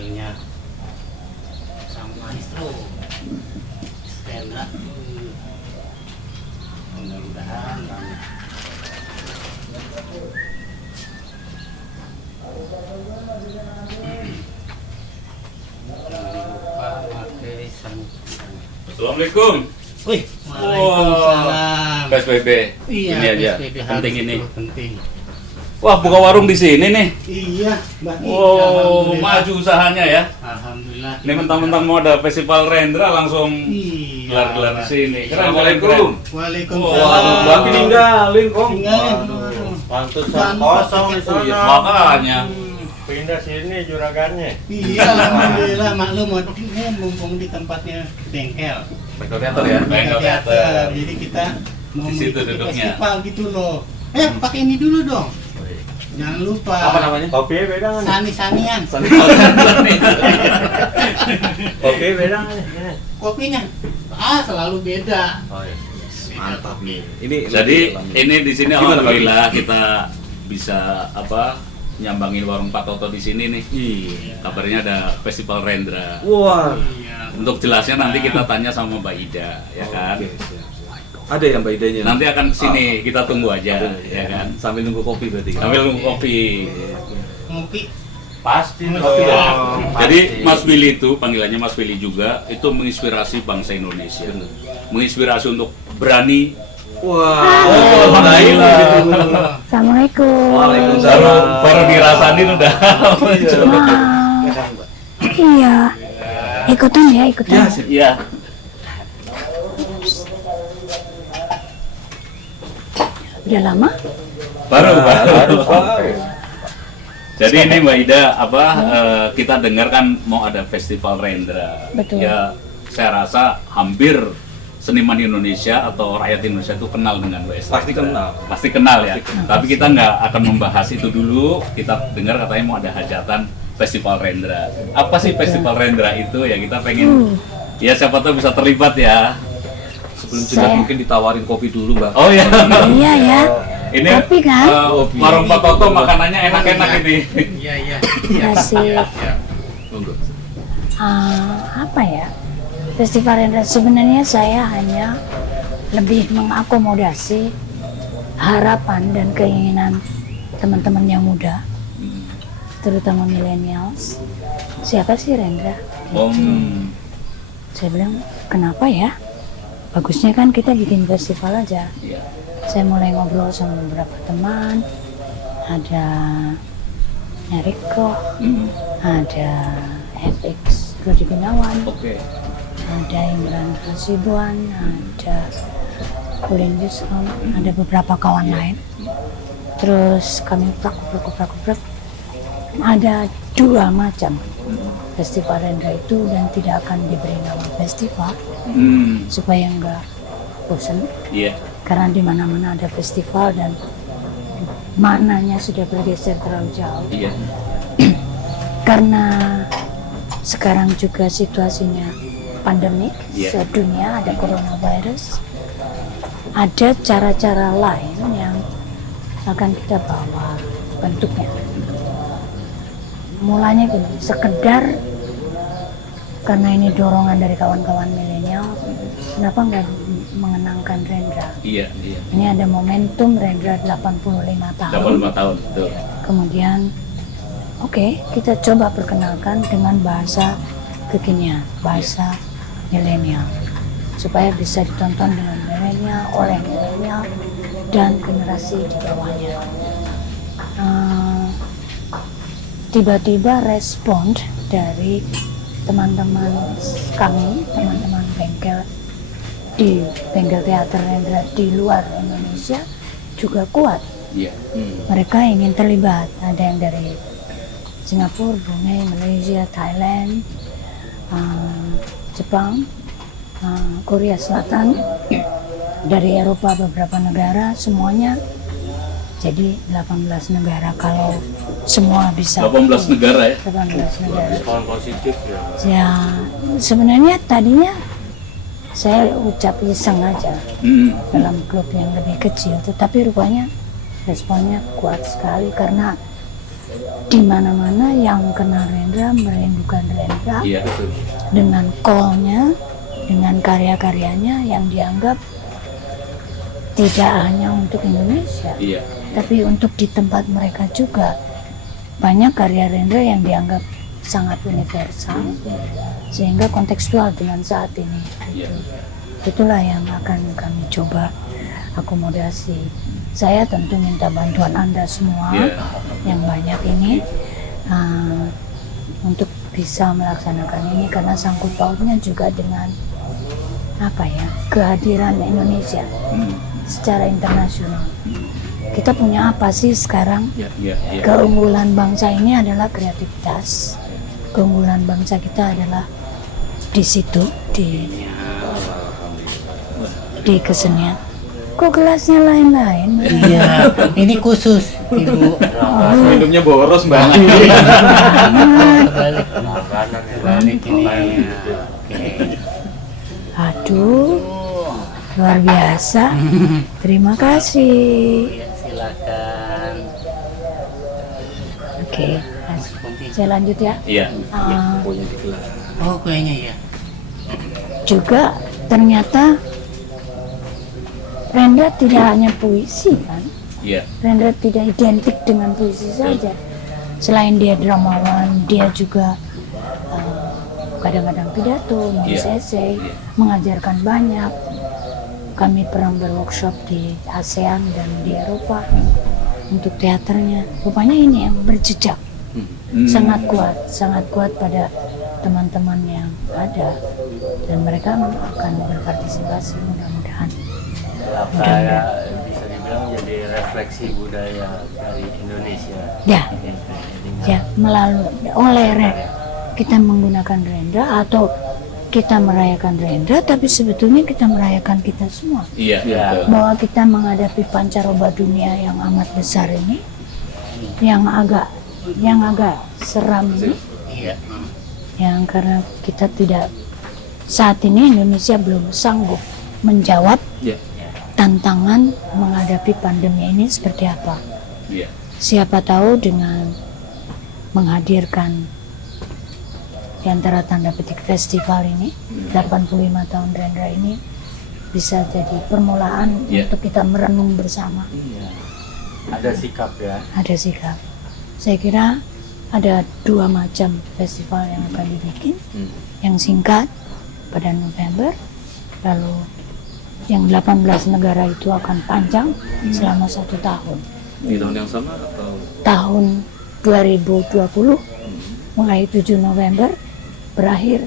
stylenya sang maestro Stella. Mudah-mudahan banget. Jangan lupa pakai sanitizer. Assalamualaikum. Wih, waalaikumsalam. PSBB. Iya, Ini aja. PSBB Penting harus ini. itu, penting. Wah, buka warung di sini nih. Iya, Mbak. Oh, maju usahanya ya. Alhamdulillah. Ini mentang-mentang mau ada festival Rendra langsung Iya. gelar-gelar di sini. Keren, Assalamualaikum. Waalaikumsalam. Waduh, Bang tinggalin kok. Tinggalin. Waduh, pantesan Jangan kosong lupa di pakai sana. Makanya. Pindah sini juragannya. Iya, alhamdulillah maklum ini mumpung di tempatnya bengkel. Bengkel teater ya. Bengkel teater. Jadi kita mau Di situ mengikuti duduknya. festival gitu loh. Pakai ini dulu dong. Jangan lupa. Apa namanya? Kopi beda kan? Sani-sanian. Kopi beda kan? Kopinya selalu beda. Oh iya. Mantap nih. Jadi ini di sini Gimana, alhamdulillah kita bisa nyambangin warung Pak Toto di sini nih. Iya. Kabarnya ada festival Rendra. Wah. Iya. Untuk jelasnya nanti kita tanya sama Mbak Ida, ya kan? Oke, siap. Ada yang Mbak Idanya? Nanti akan kesini, kita tunggu aja, ya kan? Sambil nunggu kopi berarti. Sambil nunggu kopi. Ngopi. Pasti Pasti dong. Jadi Mas Willy itu, panggilannya Mas Willy juga, itu menginspirasi bangsa Indonesia. Menginspirasi untuk berani. Wah. Oh, Naila. Assalamualaikum. Waalaikumsalam. Baru dirasain udah. Iya. Ikutan ya, ikutan. Iya. Udah lama? Baru. Baru. Jadi ini Mbak Ida, kita dengar kan mau ada festival Rendra. Betul. Ya, saya rasa hampir seniman Indonesia atau rakyat Indonesia itu kenal dengan WS Pasti Rendra. kenal. Pasti kenal ya. Tapi kita nggak akan membahas itu dulu. Kita dengar katanya mau ada hajatan festival Rendra. Apa sih festival Rendra itu? Ya kita pengen, ya siapa tahu bisa terlibat ya. Sebelum juga mungkin ditawarin kopi dulu, Mbak. Oh ya. Iya ya. Ini Tapi kan warung Pak Toto makanannya enak-enak ini. Iya. asik. Monggo. Apa ya? Festival Rendra sebenarnya saya hanya lebih mengakomodasi harapan dan keinginan teman-teman yang muda, terutama millennials. Siapa sih Rendra? Saya bilang, kenapa ya? Bagusnya kan kita bikin festival aja. Iya. Saya mulai ngobrol sama beberapa teman, ada Eriko, ada FX Rudi Gunawan, Oke. ada Imran Hasibuan, ada Ulin Yusron, ada beberapa kawan lain. Terus kami kuprak. Ada 2 macam festival Rendra itu dan tidak akan diberi nama festival supaya enggak bosan. Iya. Karena di mana-mana ada festival dan maknanya sudah bergeser terlalu jauh. Iya. Karena sekarang juga situasinya pandemik, Iya. sedunia ada coronavirus. Ada cara-cara lain yang akan kita bawa bentuknya. Mulanya gini, sekedar karena ini dorongan dari kawan-kawan milenial, kenapa nggak mengenangkan Rendra? Iya. Ini ada momentum Rendra 85 tahun. 85 tahun, betul. Kemudian, oke, kita coba perkenalkan dengan bahasa kekinian, bahasa milenial, supaya bisa ditonton dengan milenial, oleh milenial, dan generasi di bawahnya. Tiba-tiba respon dari teman-teman kami, teman-teman bengkel di bengkel teater Rendra di luar Indonesia juga kuat. Iya. Mereka ingin terlibat. Ada yang dari Singapura, Brunei, Malaysia, Thailand, Jepang, Korea Selatan, dari Eropa beberapa negara, semuanya. Jadi 18 negara kalau semua bisa. 18 negara ya. 18 negara. Respon positif ya. Ya, sebenarnya tadinya saya ucap iseng aja dalam klub yang lebih kecil, tetapi rupanya responnya kuat sekali karena di mana-mana yang kenal Rendra merindukan Rendra Iya, betul. dengan call-nya, dengan karya-karyanya yang dianggap tidak hanya untuk Indonesia, Iya. tapi untuk di tempat mereka juga. Banyak karya Rendra yang dianggap sangat universal, sehingga kontekstual dengan saat ini. Iya. Itulah yang akan kami coba akomodasi. Saya tentu minta bantuan Anda semua Iya. yang banyak ini untuk bisa melaksanakan ini, karena sangkut pautnya juga dengan apa ya, kehadiran Indonesia secara internasional. Kita punya apa sih sekarang? Iya, iya. Keunggulan bangsa ini adalah kreativitas. Keunggulan bangsa kita adalah di situ, di kesenian. Kok gelasnya lain-lain? Iya, ini khusus Ibu. Minumnya boros mbak. Balik, balik ini. Oke. Aduh, luar biasa. Terima kasih. Silakan. Oke, saya lanjut ya. Iya. Ah, Oh, kuenya ya. juga ternyata Rendra tidak hanya puisi kan. Iya. Rendra tidak identik dengan puisi saja. Selain dia dramawan, dia juga kadang-kadang pidato, nulis Iya. esai, Iya. mengajarkan banyak. Kami pernah berworkshop di ASEAN dan di Eropa untuk teaternya. Rupanya ini yang berjejak sangat kuat pada teman-teman yang ada, dan mereka akan berpartisipasi mudah-mudahan. Apa ya, bisa dibilang jadi refleksi budaya dari Indonesia. Ya, Jadi ya kita menggunakan Rendra atau kita merayakan Rendra, tapi sebetulnya kita merayakan kita semua. Iya, betul. Bahwa kita menghadapi pancaroba dunia yang amat besar ini, yang agak seram ini, Iya. yang karena kita tidak, saat ini Indonesia belum sanggup menjawab Iya. tantangan menghadapi pandemi ini seperti apa. Iya. Siapa tahu dengan menghadirkan di antara tanda petik festival ini, 85 tahun Rendra ini bisa jadi permulaan Iya. untuk kita merenung bersama. ada sikap ya. Ada sikap. Saya kira ada 2 macam festival yang akan dibikin. Yang singkat pada November, lalu yang 18 negara itu akan panjang selama 1 tahun. Di tahun yang sama atau? Tahun 2020 mulai 7 November berakhir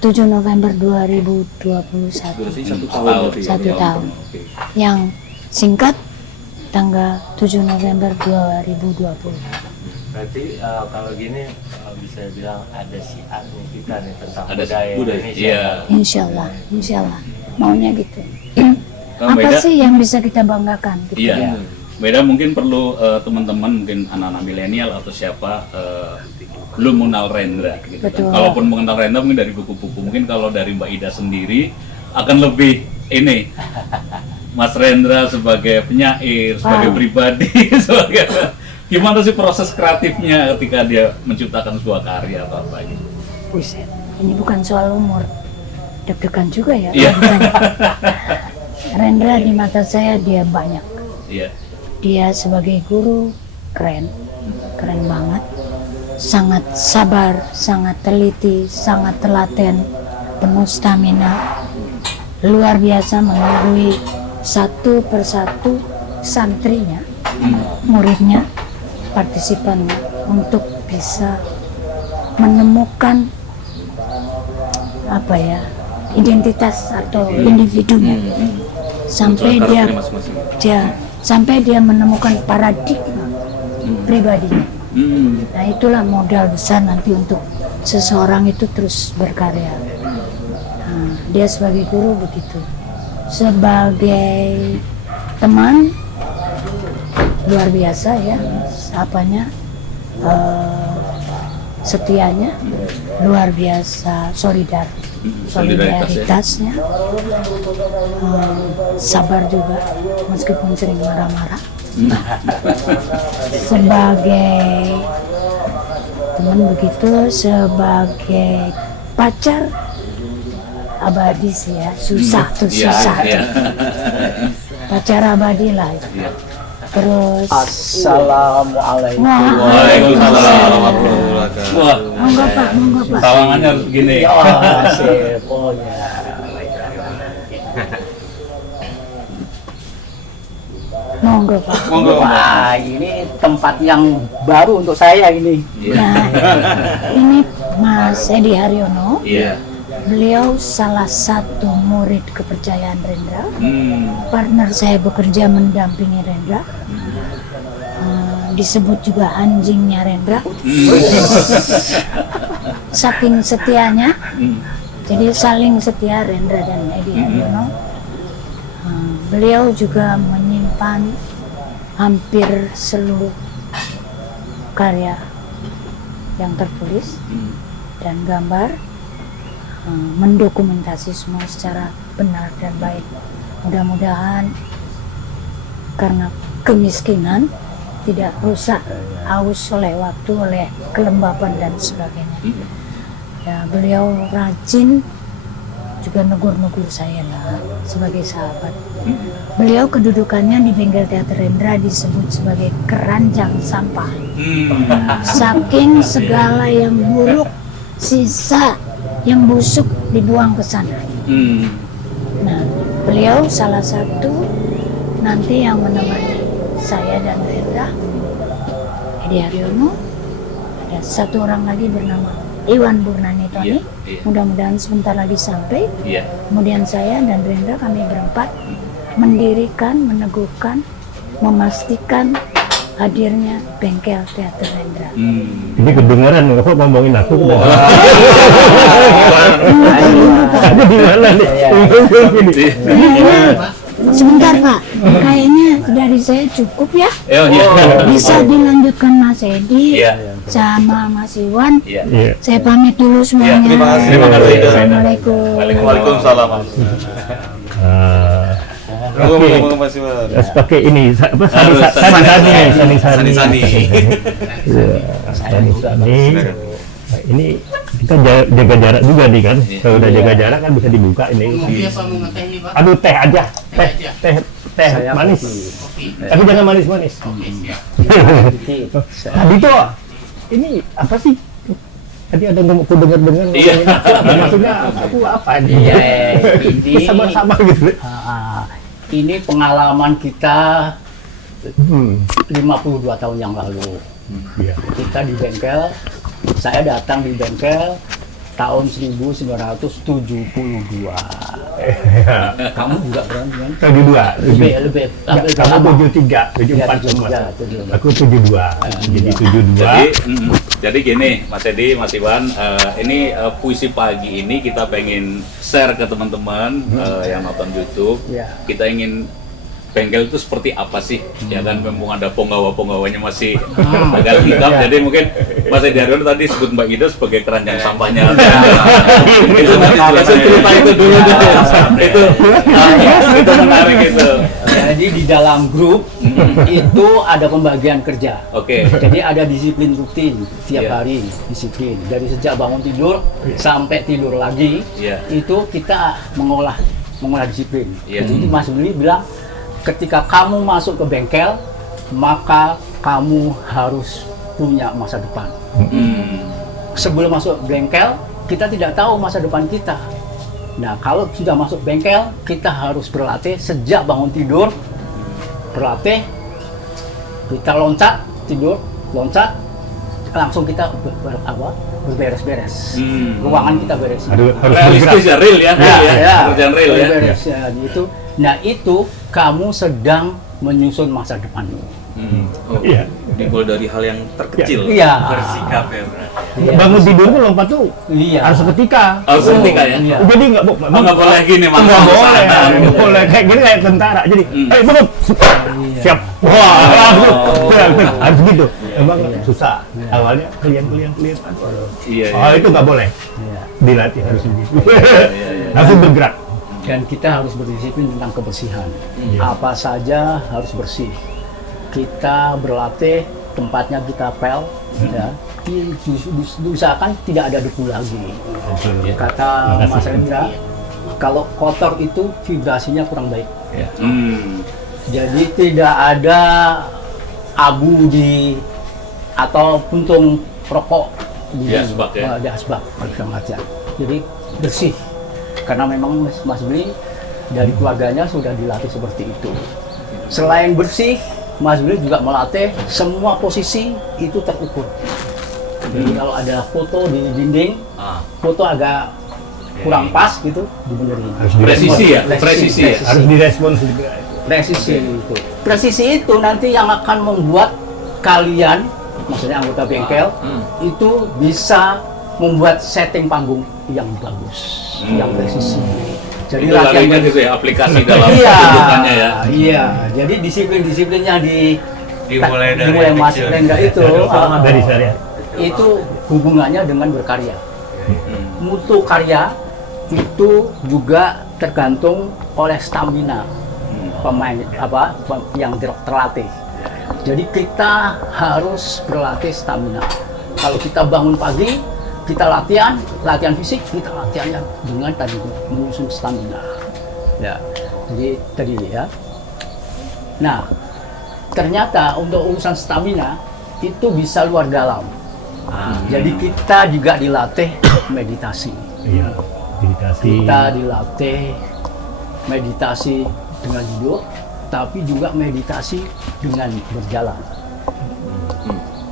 7 November 2021. Durasi 1 tahun. Tahun. berarti ya? 1 tahun. Oke. Yang singkat tanggal 7 November 2020. Berarti kalau gini bisa bilang ada syiarnya kita nih tentang Ada budaya budaya, Indonesia. iya. Insya Allah maunya gitu. Kalau Apa beda- sih yang bisa kita banggakan gitu Iya. ya? Beda mungkin perlu teman-teman, mungkin anak-anak milenial atau siapa belum mengenal Rendra gitu kan. Betul. Kalaupun mengenal Rendra mungkin dari buku-buku. Mungkin kalau dari Mbak Ida sendiri akan lebih ini Mas Rendra sebagai penyair, sebagai Wow. pribadi, sebagai gimana sih proses kreatifnya ketika dia menciptakan sebuah karya atau apa gitu. Buset, ini bukan soal umur, deg-degan juga ya. Iya. Ditanya. Rendra di mata saya dia banyak. Iya. Dia sebagai guru keren banget. Sangat sabar, sangat teliti, sangat telaten, penuh stamina. Luar biasa menunggui satu persatu santrinya, muridnya, partisipannya untuk bisa menemukan apa ya, identitas atau individunya sampai Muncul dia karakternya masing-masing. sampai dia menemukan paradigma pribadinya. Nah, itulah modal besar nanti untuk seseorang itu terus berkarya. Nah, dia sebagai guru begitu, sebagai teman luar biasa ya, apanya, setianya luar biasa, solidaritasnya, sabar juga meskipun sering marah-marah. Sebagai teman begitu, sebagai pacar abadi sih ya, susah tuh, Iya, susah iya. pacar abadi lah itu. Iya. Terus Assalamualaikum. Waalaikumsalam. Wah, monggo Pak, monggo Pak. salamannya harus gini. Ya, seponya. Monggo Pak. Monggo. Wah, ini tempat yang baru untuk saya ini. Iya. Nah, ini Mas Edi Haryono. Iya. Beliau salah satu murid kepercayaan Rendra. Partner saya bekerja mendampingi Rendra. Disebut juga anjingnya Rendra. Saking setianya. Jadi saling setia Rendra dan Edi Haryono. Beliau juga menyimpan hampir seluruh karya yang tertulis dan gambar, mendokumentasi semua secara benar dan baik. Mudah-mudahan karena kemiskinan tidak rusak aus oleh waktu, oleh kelembapan dan sebagainya. Ya, beliau rajin juga negur-negur saya lah sebagai sahabat. Beliau kedudukannya di Bengkel Teater Rendra disebut sebagai keranjang sampah. Saking segala yang buruk, sisa yang busuk dibuang ke sana. Nah, beliau salah satu nanti yang menemani saya dan Rendra, Edi Haryono. Ada satu orang lagi bernama Iwan Burnani Tony. Iya. Mudah-mudahan sebentar lagi sampai. Iya. Kemudian saya dan Rendra, kami berempat mendirikan, meneguhkan, memastikan hadirnya Bengkel Teater Rendra. Ini kedengaran kok ngomongin aku. Ada di mana nih? Kayaknya, sebentar Pak, kayaknya dari saya cukup ya. Bisa dilanjutkan Mas Edi sama Mas Iwan. Iya. Saya pamit dulu semuanya. terima kasih. Terima kasih. Assalamualaikum. Waalaikumsalam. Oke, harus pakai ini apa sani-sani. Sani-sani. Sani-sani. Ini kita jaga jarak juga nih kan. Kalau udah jaga jarak kan bisa dibuka ini. Kopi apa mau ngeteh nih Pak? Aduh, teh aja. Teh manis. Kopi. Tapi jangan manis-manis. Oke, siap. Tadi tuh ini apa sih? Tadi ada ngomong, aku dengar-dengar ngomongin aku. Maksudnya aku apa nih? Iya, ini Sama-sama gitu. ini pengalaman kita Hmm. 52 tahun yang lalu. Iya. Kita di bengkel, saya datang di bengkel tahun 1972. Kamu juga berani kan? Tadi dua. Lebih Kamu lama. 73, 74 Iya, sama. 73. Aku 72. Jadi 72. Jadi gini, Mas Edi, Mas Iwan, ini puisi pagi ini kita pengen share ke teman-teman yang nonton YouTube. Ya. Kita ingin bengkel itu seperti apa sih? Ya kan, mumpung ada penggawa-penggawanya masih agak lengkap. Jadi mungkin Mas Edi Haryono tadi sebut Mbak Ida sebagai keranjang sampahnya. Itu nanti jelasin cerita itu dulu deh. Itu menarik itu. Jadi di dalam grup itu ada pembagian kerja. Oke. Jadi ada disiplin rutin tiap Iya. hari, disiplin. Dari sejak bangun tidur sampai tidur lagi, Iya. itu kita mengolah disiplin. Iya. Jadi Mas Willy bilang, ketika kamu masuk ke bengkel, maka kamu harus punya masa depan. Sebelum masuk bengkel, kita tidak tahu masa depan kita. Nah, kalau sudah masuk bengkel, kita harus berlatih sejak bangun tidur, berlatih, kita loncat, tidur, loncat, langsung kita berberes-beres. Ruangan kita beres. Harus Realistis ya, real ya, kerjaan real ya. Beres, ya, gitu. Nah, itu kamu sedang menyusun masa depanmu. Iya. Dimulai dari hal yang terkecil. Iya. Bersikap ya, Bro. Iya. Bangun tidur tuh lompat tuh Iya. harus seketika. Harus seketika ya. Iya. Jadi nggak Nggak boleh gini, Mas. nggak boleh, nggak boleh kayak gini kayak tentara. Jadi, bangun, siap. Wah, harus gitu. Emang susah. Awalnya kalian. Iya. Oh, itu nggak boleh. Iya. Dilatih harus begitu. Iya. Langsung bergerak. Dan kita harus berdisiplin tentang kebersihan. Apa saja harus bersih. kita berlatih, tempatnya kita pel, ya. Diusahakan tidak ada debu lagi. Kata Mas Rendra, kalau kotor itu vibrasinya kurang baik. Jadi tidak ada abu atau puntung rokok Di asbak ya? di asbak macam-macam. Jadi bersih. Karena memang Mas Bli dari keluarganya sudah dilatih seperti itu. Selain bersih, Mas Bli juga melatih semua posisi itu terukur. Jadi kalau ada foto di dinding, foto agak kurang pas gitu, dibenerin. Presisi ya? Presisi ya? Harus direspon segera. Presisi itu nanti yang akan membuat kalian, maksudnya anggota bengkel, itu bisa membuat setting panggung yang bagus, yang presisi. Jadi Itu larinya gitu ya, aplikasi dalam iya, kehidupannya ya? iya. Jadi disiplin-disiplinnya Dimulai dari dimulai Mas kecil. Rendra itu, Dari syariat. itu hubungannya dengan berkarya. Mutu karya itu juga tergantung oleh stamina pemain yang terlatih. Jadi kita harus berlatih stamina. Kalau kita bangun pagi, kita latihan fisik, kita latihannya dengan tadi menyusun stamina. Ya, jadi tadi ya. Nah, ternyata untuk urusan stamina itu bisa luar dalam. Jadi kita juga dilatih meditasi. Iya, meditasi. Kita dilatih meditasi dengan duduk, tapi juga meditasi dengan berjalan.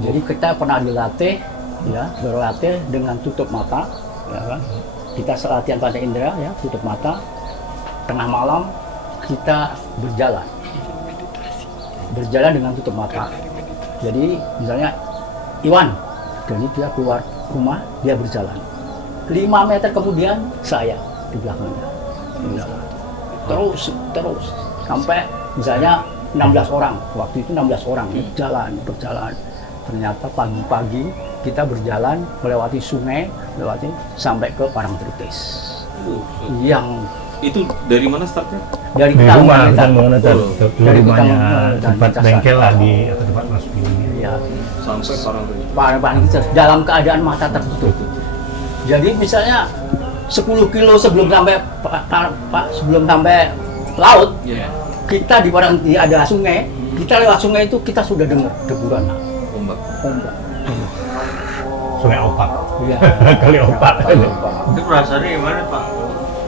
Jadi kita pernah dilatih, ya, berlatih dengan tutup mata, ya kan? Kita latihan pada indera, ya, tutup mata. Tengah malam kita berjalan dengan tutup mata. Jadi misalnya Iwan, jadi dia keluar rumah, dia berjalan. 5 meter kemudian saya di belakangnya. Terus sampai misalnya 16 orang. Waktu itu 16 orang berjalan. Ternyata pagi-pagi kita berjalan melewati sungai, sampai ke Parangtritis. Yang Itu dari mana startnya? dari Di kita rumah, mengalir. kita mengenal Dari rumahnya, kita tempat mengalir. bengkel lah di atau tempat Mas Billy. Ya, Sampai Parangtritis. Parangtritis dalam keadaan mata tertutup. Jadi misalnya 10 kilo sebelum sampai laut, kita di ada sungai, kita lewat sungai itu kita sudah dengar deburan Ombak. Sungai Opak. Ya. Kali Opak. Itu perasaannya gimana Pak?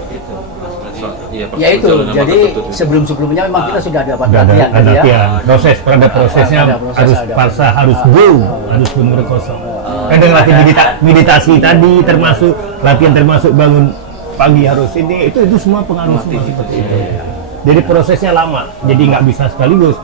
Itu pas lagi itu. Iya, Ya itu, perjalanan jadi mata tertutup. sebelum-sebelumnya memang kita sudah dapat Udah latihan ada tadi ya. latihan, pada prosesnya Ada proses, harus ada pasah, proses. harus go, harus benar kosong. Kadang latihan meditasi tadi termasuk latihan termasuk bangun pagi harus itu semua pengaruh semua seperti itu. Jadi prosesnya lama, jadi nggak bisa sekaligus.